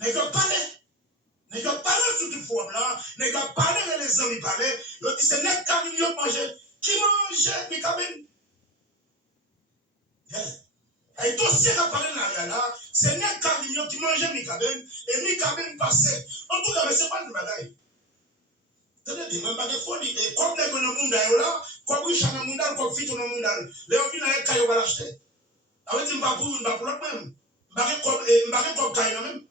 N'est-ce pas n'est-ce pas tout le fois là, n'est-ce pas les amis parler, ils disent c'est n'est pas qui manger, qui mange Mikabin. Et tout ce qui a parlé là, c'est n'est pas qui mange Mikabin et Mikabin passait. En tout cas, mais c'est pas une bagaille. C'est-à-dire, même pas de folie. Et comme les gens dans le monde là, comme ils chantent dans le monde, comme fit dans le monde, les gens qui n'ont pas qu'à l'acheter. Alors, ils ne vont pas pour le même. Ils ne vont pas comme même.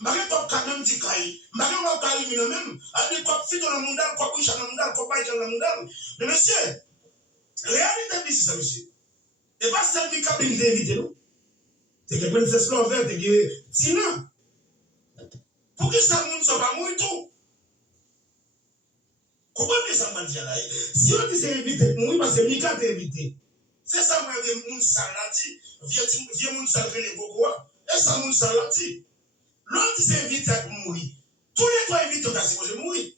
Mbage kwa kanam dikai, mbage wa kali mina même, avec quoi fit dans le monde, quoi bouche dans le monde, quoi pas dans le monde. Mais monsieur, réalité c'est ça monsieur. Et pas celle qui cabine d'éviter nous. C'est que princesse Lover, c'est que Tina. Pour que ça monde soit pas mourir tout. Comment que ça m'a dit là? Si on dit c'est éviter, mourir parce que Mika t'a évité. C'est ça moi de monde salati, vieux monde salvé les gogois, et ça monde salati. L'autre s'est invité à mourir. Tous les trois invités à supposé mourir.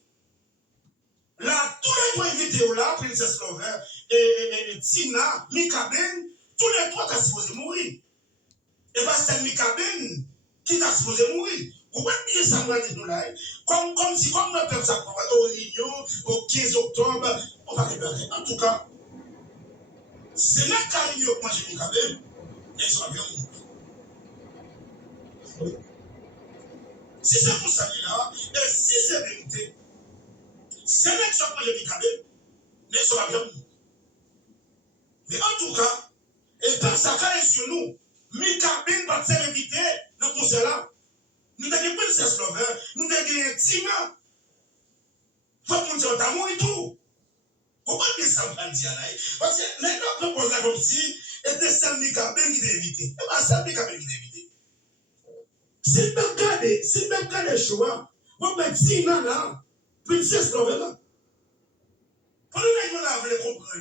Là, tous les trois invités là, Princesse Lover et Tina, Mikaben, tous les trois sont supposés mourir. Et pas c'est Mikaben qui est supposé mourir. Vous pouvez bien ça nous dit nous là. Comme si comme le peuple s'apprend au Lyon, au 15 octobre, on va réparer. En tout cas, c'est là qu'il y a mangé Mikaben et ils sont bien mourir. Si c'est pour ça là, et si c'est vérité, c'est là que ça peut être Mikaben, mais ça va bien mourir. Mais en tout cas, et par ça est sur nous, Mikaben va faire éviter dans tout cela. Nous avons des princesses Lover, nous avons des Tina. Faut que nous ayons amour et tout. Pourquoi ça va dire là? Parce que les gens proposent la comme si était celle Mikaben qui évité. Et pas celle Mikaben qui évité. Si vous regardez le choix, vous mettez Tina là, princesse Lover là. Pour nous, nous l'avons compris.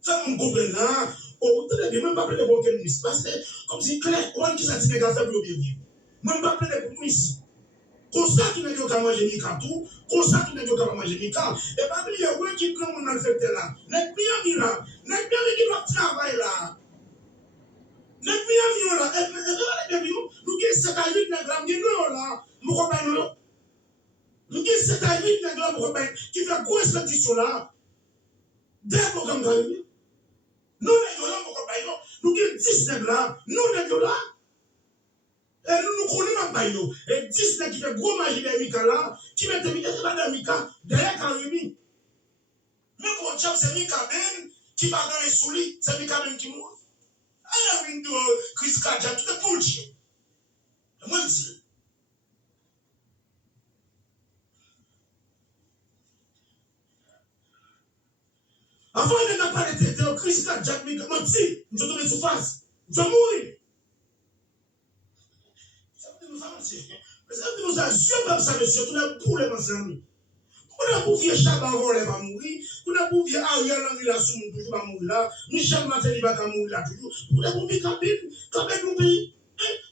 Ça, nous comprenons là. Au bout de même pas prendre aucun ministre. Parce que, comme si clair, on qui s'est dit qu'à faire pour bien vivre. Même pas prendre pour ici. Comme ça, tu n'as qu'à manger Mika tout. Comme ça, tu n'as qu'à manger Mika. Et pas oublier, oui, qui prend mon alphabet là. N'est bien mis là. N'est bien mis qui doit travailler là. N'est bien mis là. Et regardez bien, nous qui 7 à 8 grammes de l'eau là. Nous comprenons. Nous qui 7 à 8 grammes qui fait grosse répétition là. Dès programmes là. Nous, les gens, nous avons 19 là, nous, les gens là, et nous connaissons pas. Et 19 qui fait gros magie de Mika là, qui met des Mika derrière Karimi. Mais quand c'est Mika Ben qui va dans les souliers, c'est Mika Ben qui mourra. Alors, une de Chris Kadja, tout est bullshit. Moi, je dis. Avant, il n'a pas été Chris Kadja, Mika, moi, si, je tombé sous face, je mourir. Mais ça nous a Dieu comme ça, monsieur, tout le pour les amis. On a pour vieux Chabat avant les va mourir, on a pour vieux Ariel Henry la Soumou toujours va mourir là, Michel Matéli va mourir là toujours, on a pour vieux Kabine nous pays,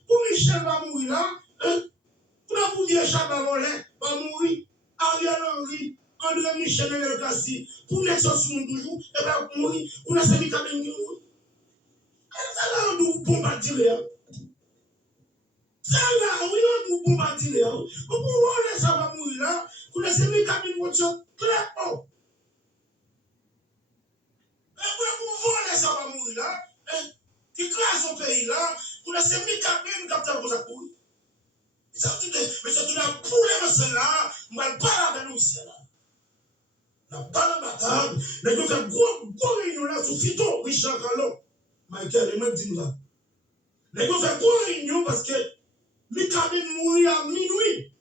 pour Michel va mourir là, on a pour vieux Chabat avant les va mourir, Ariel Henry, André Michel et le Cassi, pour les Soumou toujours, et va mourir, on a celui Kabine qui mourit. Ça là, on doit bombarder. Ça là, oui, on doit bombarder. Pour voir les gens va mourir là, pour les amis cabines voiture clair haut. Pour voir les gens va mourir là, qui classe au pays là, pour les amis cabines capteur pour ça pour. Ça veut dire, mais c'est tout là pour les messieurs là, on va pas avec nous ici là. On pas la table, mais nous avons gros réunion là sous Fito, Richard Callot, Michael, il m'a dit là. Mais nous avons gros réunion parce que Mikaben mourit à minuit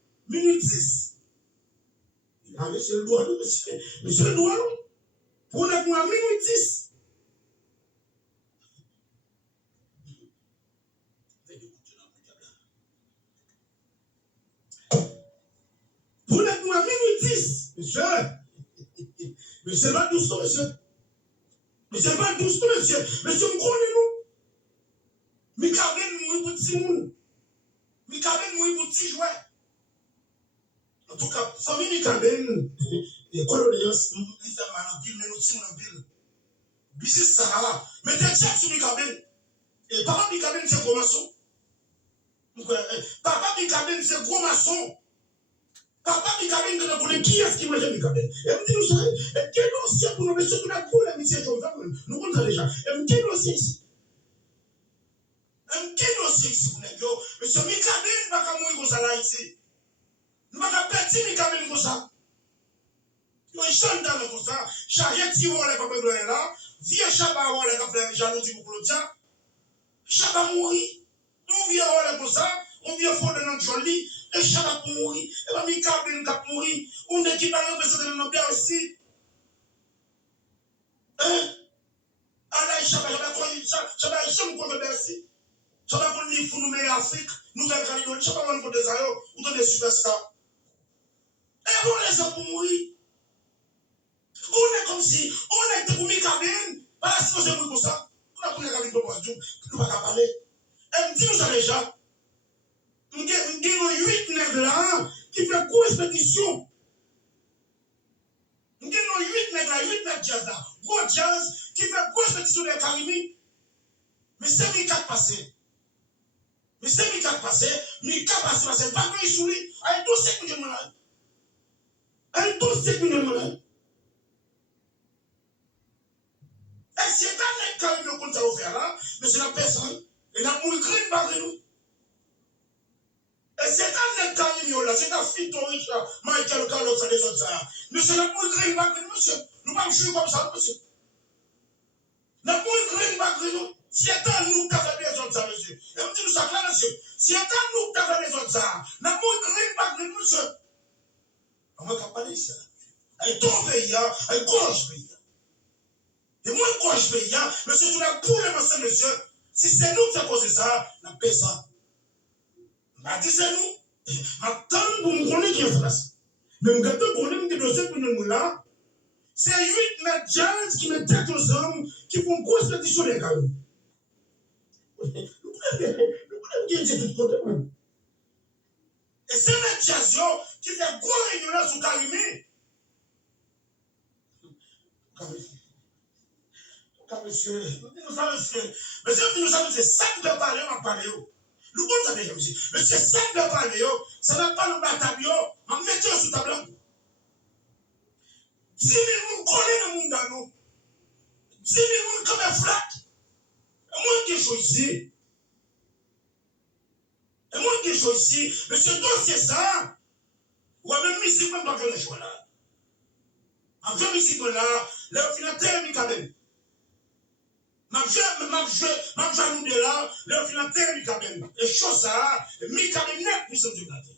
10. Ah, monsieur le doigt, monsieur le doigt, pour le mois minuit 10. Pour le mois minuit 10, monsieur. Monsieur, pas doucement, monsieur. Monsieur, pas doucement, monsieur. Monsieur, me connaissez-nous. Mikaben mourit pour petit monde. Mikaben mourit pour petit jouet. En tout cas, famille Mikaben, les coloniaux, ils font mal en pile, mais nous tirons en pile. Business ça là. Mettez check sur Mikaben. Et par Mikaben, c'est comment ça? Papa Mikabel, c'est gros maçon. Papa Mikabel, qui est-ce qui mange Mikabel? Et me dit, nous savons, et quel dossier pour nous, monsieur, nous avons pour la mission, nous connaissons déjà. Et me dit, dossier ici. Quel dossier ici, monsieur Mikabel, pas comme moi, ça là ici. Nous n'avons pas petit Mikabel comme ça. Nous sommes dans le comme ça. Charrière, si on est comme là, vieux Chabat, on est comme ça, jalousie pour Claudia. Chabat mourir. On vient comme ça, on vient fondre notre joli, et Chabat pour mourir. Et bien, Mikabel pour mourir. On est qui parle de nos pères aussi. Hein? Allah, Chabat, Chabat, je me connais merci. Chabat, pour nous, pour nous mettre en Afrique, Nouvelle-Calédonie, Chabat, on est des ailleurs, ou des superstars. Et on les a pour mourir. On est comme si, on était pour Mikabel, parce que c'est pour ça. On a pour les Mikabel pour nous, nous ne pas parler. Et dis-nous ça déjà. Nous avons 8 nègres là, qui fait quoi expédition. Nous avons 8 nègres là, 8 nègres jazz là, gros jazz, qui fait quoi expédition de Karimi. Mais c'est Mika passé. Mais c'est Mika passé, Mika passé, parce que pas que il sourit, avec tous ces millions de malades. Avec tous ces millions de malades. Et c'est dans les cas où on a offert là, mais c'est la personne. Et la mouille green barre nous. Et c'est dans les cas où là, c'est la fille de Richard, Michael Carlos et les autres. Mais c'est la mouille green barre nous, monsieur. Nous ne pouvons pas jouer comme ça, monsieur. La mouille green barre nous. Si c'est à nous qui avons fait les autres, monsieur. Et on dit nous ça clair, monsieur. Si c'est à nous qui avons fait les autres, la mouille green barre nous, monsieur. On va pas parler ici. Elle tombe pays, elle gorge pays. Et moi, quand je paye, monsieur, tu l'as pour le monsieur, si c'est nous qui avons posé ça, on paie ça. On dit c'est nous. Maintenant, pour me connaître qui est en face. Mais je vais connaître des dossiers pour nous là. C'est 8 mètres jazz qui me têtent aux hommes qui font grosse pétition des gars. Nous connaissons qui est tout côté. Et c'est le jazz qui fait gros réunion sur Karimé. Monsieur, nous savons monsieur, nous savons c'est 5 de parler, on va parler. Nous savons, monsieur, mais c'est 5 de parler, ça n'a pas le bataille, on met sur ta blanc. Si nous connaissons le monde à nous, si nous comme un flat, et moi qui suis ici, monsieur, donc c'est ça, ou même ici, même pas faire le choix là. En fait, ici, là, le financier, il quand même. Ma jaloux de là, le financier, il quand même. Et chose ça, il quand même net puissant du plateau.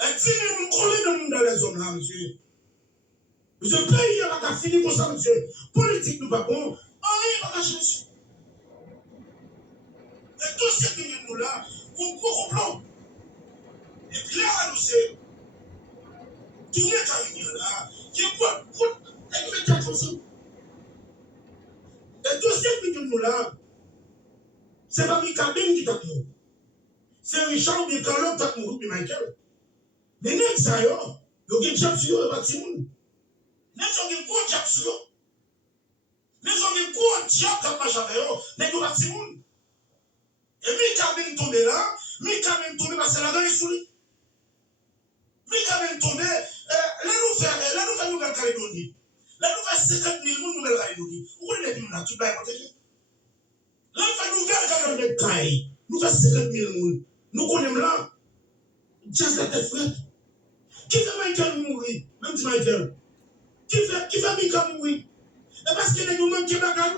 Et si nous connaissons le monde dans les zones là, monsieur. Monsieur, pays, il va finir comme ça, monsieur. Politique, nous pas bon. Il va cacher, monsieur. Et tous ces pays, nous là, qu'on complot. Et puis là, nous, c'est. Tous les carrières là, qui est quoi? Et puis, t'as chose. Et tous ces pays, nous là, c'est pas Mikabel qui t'a mort. C'est Richard qui t'a mort, puis Michael. Mais n'est-ce pas ça, il y a un job sur le bâtiment. N'est-ce pas un gros job sur eux? N'est-ce pas un gros job comme ma chaveur? N'est-ce pas un bâtiment? Et Mikabel tombé là, Mikabel tombé parce que la gueule est sous lui. Mikabel tombé, la nouvelle Nouvelle-Calédonie. La nouvelle 50 000 Nouvelle-Calédonie. Où est les là? Tu dois protéger. La nouvelle Nouvelle-Calédonie, nouvelle 50 000 nous connaissons là. Just la tête frère. Qui fait Michael mourir? Même si Michael. Qui fait Michael mourir? Et parce qu'il y a des gens qui sont là.